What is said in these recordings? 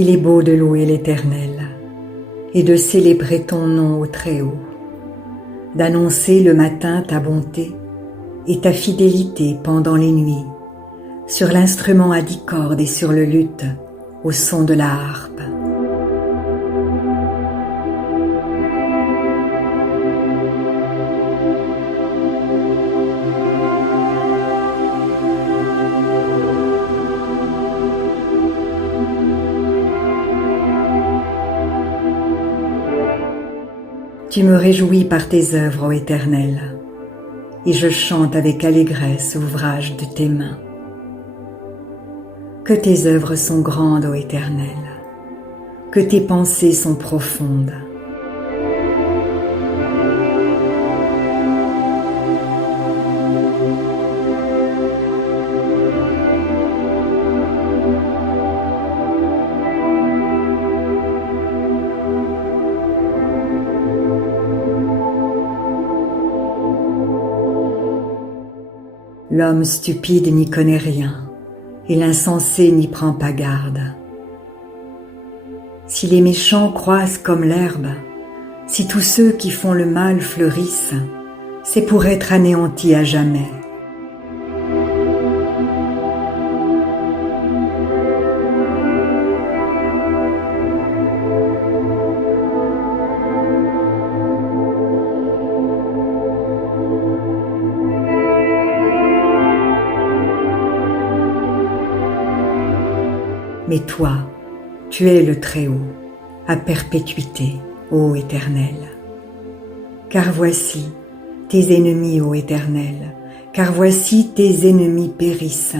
Il est beau de louer l'Éternel et de célébrer ton nom au Très-Haut, d'annoncer le matin ta bonté et ta fidélité pendant les nuits, sur l'instrument à 10 cordes et sur le luth, au son de la harpe. Tu me réjouis par tes œuvres, ô Éternel, et je chante avec allégresse l'ouvrage de tes mains. Que tes œuvres sont grandes, ô Éternel, que tes pensées sont profondes. L'homme stupide n'y connaît rien, et l'insensé n'y prend pas garde. Si les méchants croissent comme l'herbe, si tous ceux qui font le mal fleurissent, c'est pour être anéantis à jamais. Mais toi, tu es le Très-Haut, à perpétuité, ô Éternel. Car voici tes ennemis, ô Éternel, car voici tes ennemis périssent.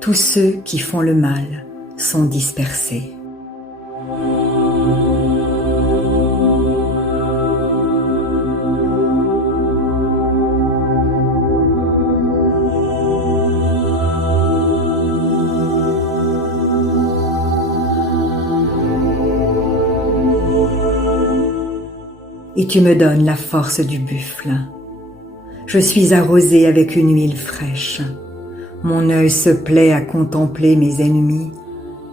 Tous ceux qui font le mal sont dispersés. Et tu me donnes la force du buffle. Je suis arrosé avec une huile fraîche. Mon œil se plaît à contempler mes ennemis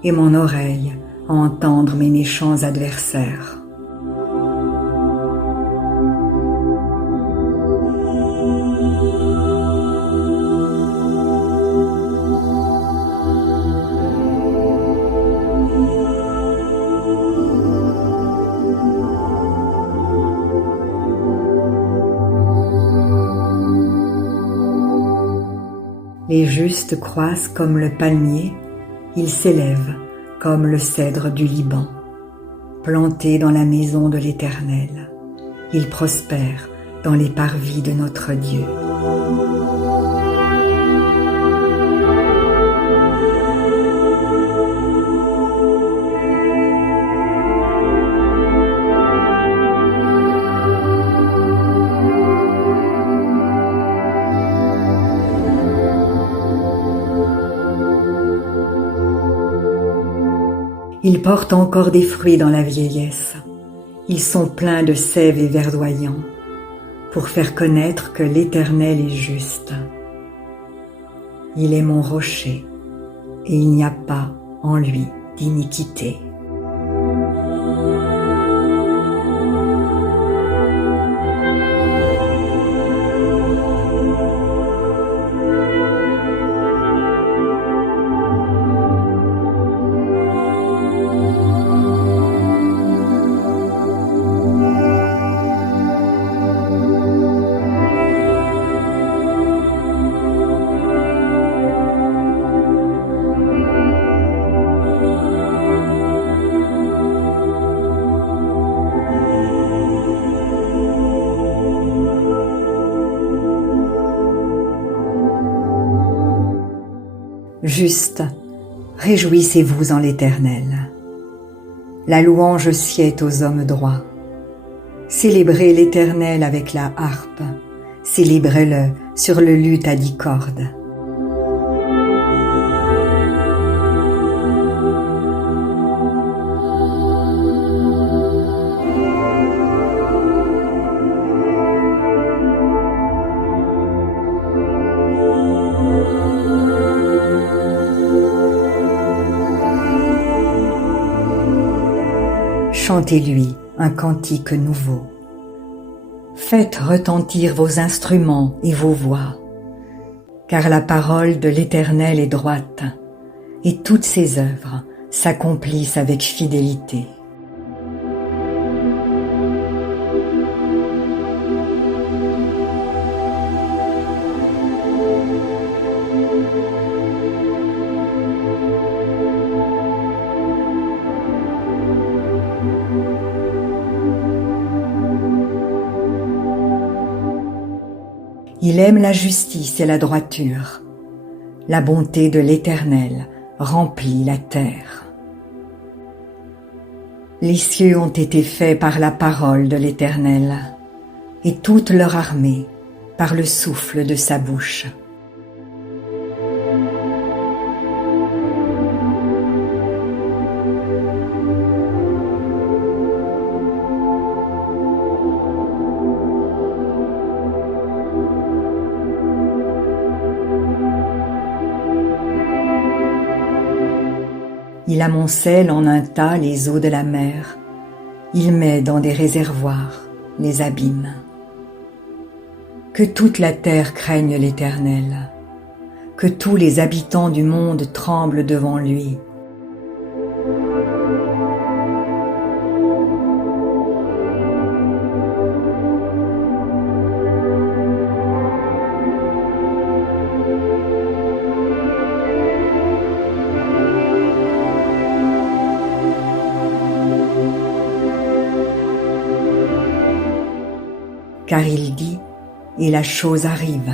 et mon oreille à entendre mes méchants adversaires. Les justes croissent comme le palmier, ils s'élèvent comme le cèdre du Liban. Plantés dans la maison de l'Éternel, ils prospèrent dans les parvis de notre Dieu. Ils portent encore des fruits dans la vieillesse. Ils sont pleins de sève et verdoyants, pour faire connaître que l'Éternel est juste. Il est mon rocher, et il n'y a pas en lui d'iniquité. Juste, réjouissez-vous en l'Éternel. La louange sied aux hommes droits. Célébrez l'Éternel avec la harpe, célébrez-le sur le luth à 10 cordes. chantez-lui un cantique nouveau. Faites retentir vos instruments et vos voix, car la parole de l'Éternel est droite, et toutes ses œuvres s'accomplissent avec fidélité. Il aime la justice et la droiture. La bonté de l'Éternel remplit la terre. Les cieux ont été faits par la parole de l'Éternel, et toute leur armée par le souffle de sa bouche. Il amoncelle en un tas les eaux de la mer, il met dans des réservoirs les abîmes. Que toute la terre craigne l'Éternel, que tous les habitants du monde tremblent devant lui. Car il dit, et la chose arrive.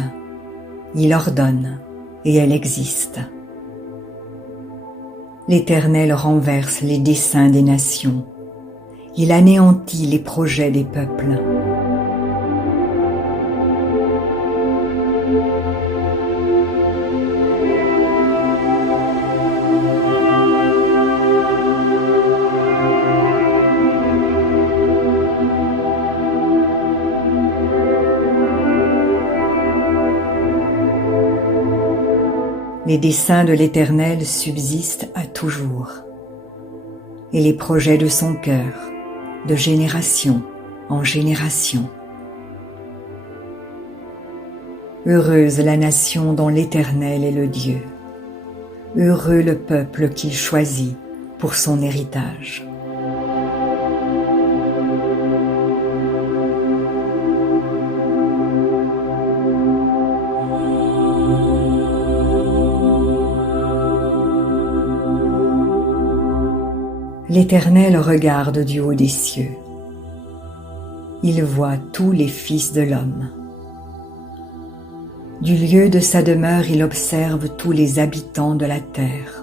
Il ordonne, et elle existe. L'Éternel renverse les desseins des nations. Il anéantit les projets des peuples. Les desseins de l'Éternel subsistent à toujours, et les projets de son cœur, de génération en génération. Heureuse la nation dont l'Éternel est le Dieu, heureux le peuple qu'il choisit pour son héritage. L'Éternel regarde du haut des cieux. Il voit tous les fils de l'homme. Du lieu de sa demeure, il observe tous les habitants de la terre.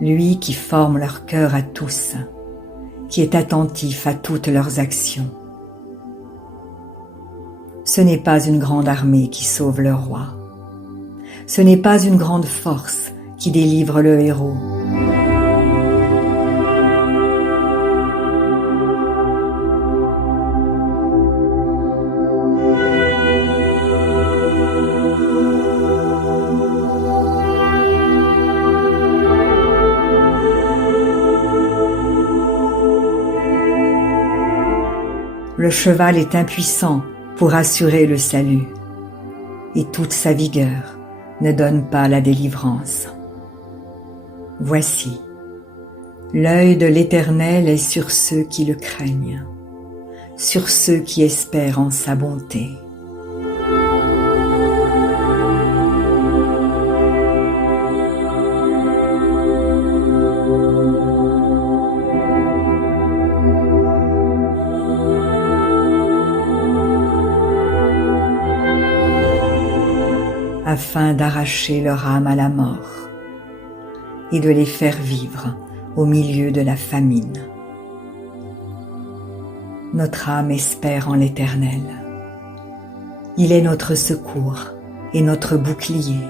Lui qui forme leur cœur à tous, qui est attentif à toutes leurs actions. Ce n'est pas une grande armée qui sauve le roi. Ce n'est pas une grande force qui délivre le héros. Le cheval est impuissant pour assurer le salut, et toute sa vigueur ne donne pas la délivrance. Voici, l'œil de l'Éternel est sur ceux qui le craignent, sur ceux qui espèrent en sa bonté. Afin d'arracher leur âme à la mort et de les faire vivre au milieu de la famine. Notre âme espère en l'Éternel. Il est notre secours et notre bouclier.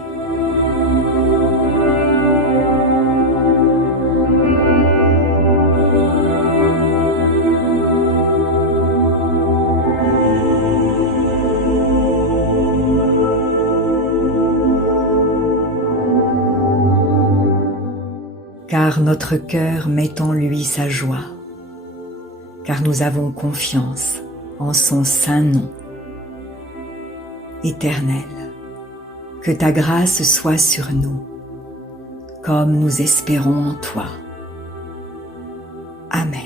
car notre cœur met en lui sa joie, car nous avons confiance en son saint nom. Éternel, que ta grâce soit sur nous, comme nous espérons en toi. Amen.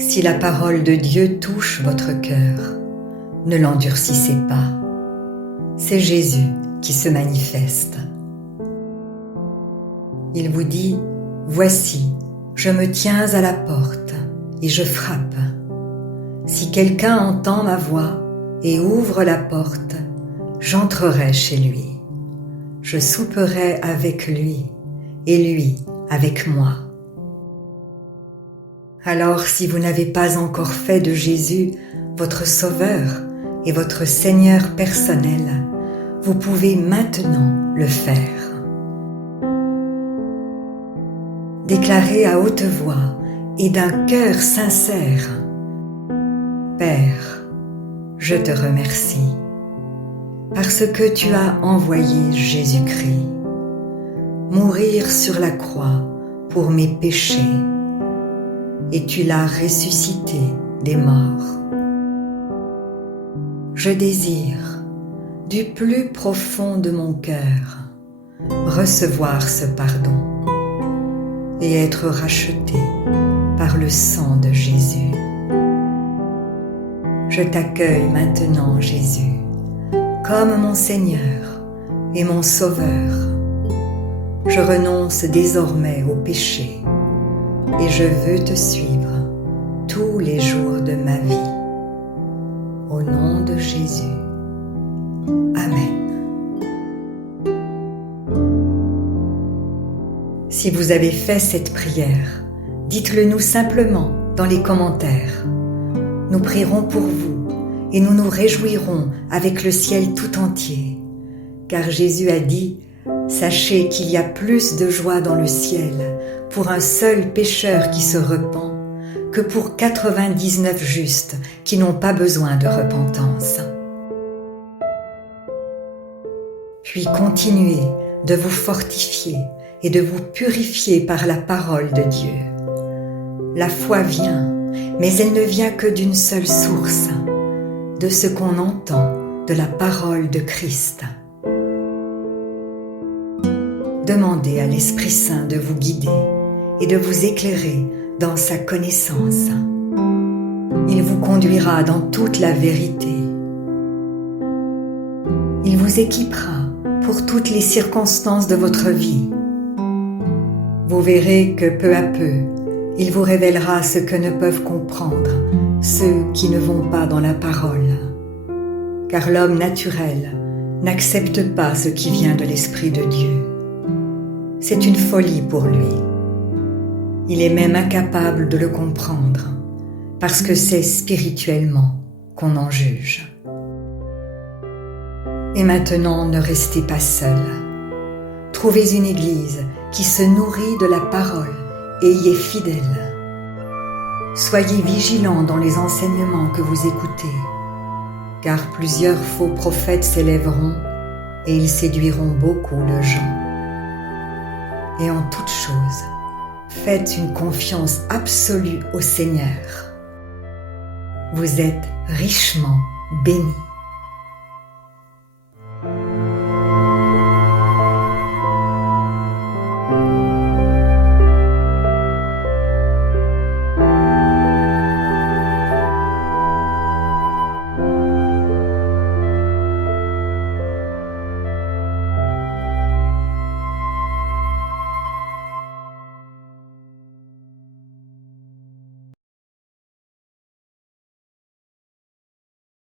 Si la parole de Dieu touche votre cœur, ne l'endurcissez pas. C'est Jésus qui se manifeste. Il vous dit, « Voici, je me tiens à la porte et je frappe. Si quelqu'un entend ma voix et ouvre la porte, j'entrerai chez lui. Je souperai avec lui et lui avec moi. » Alors, si vous n'avez pas encore fait de Jésus votre Sauveur et votre Seigneur personnel, vous pouvez maintenant le faire. Déclarez à haute voix et d'un cœur sincère, « Père, je te remercie, parce que tu as envoyé Jésus-Christ, mourir sur la croix pour mes péchés, et tu l'as ressuscité des morts. Je désire, du plus profond de mon cœur, recevoir ce pardon et être racheté par le sang de Jésus. Je t'accueille maintenant, Jésus, comme mon Seigneur et mon Sauveur. Je renonce désormais au péché et je veux te suivre tous les jours de ma vie. Au nom de Jésus. Amen. Si vous avez fait cette prière, dites-le nous simplement dans les commentaires. Nous prierons pour vous et nous nous réjouirons avec le ciel tout entier, car Jésus a dit « Sachez qu'il y a plus de joie dans le ciel pour un seul pécheur qui se repent que pour 99 justes qui n'ont pas besoin de repentance. » Puis continuez de vous fortifier et de vous purifier par la parole de Dieu. La foi vient, mais elle ne vient que d'une seule source, de ce qu'on entend de la parole de Christ. Demandez à l'Esprit Saint de vous guider et de vous éclairer dans sa connaissance. Il vous conduira dans toute la vérité. Il vous équipera pour toutes les circonstances de votre vie. Vous verrez que peu à peu, il vous révélera ce que ne peuvent comprendre ceux qui ne vont pas dans la parole. Car l'homme naturel n'accepte pas ce qui vient de l'Esprit de Dieu. C'est une folie pour lui. Il est même incapable de le comprendre, parce que c'est spirituellement qu'on en juge. Et maintenant, ne restez pas seul. Trouvez une église qui se nourrit de la parole et y est fidèle. Soyez vigilants dans les enseignements que vous écoutez, car plusieurs faux prophètes s'élèveront et ils séduiront beaucoup de gens. Et en toute chose, faites une confiance absolue au Seigneur. Vous êtes richement bénis.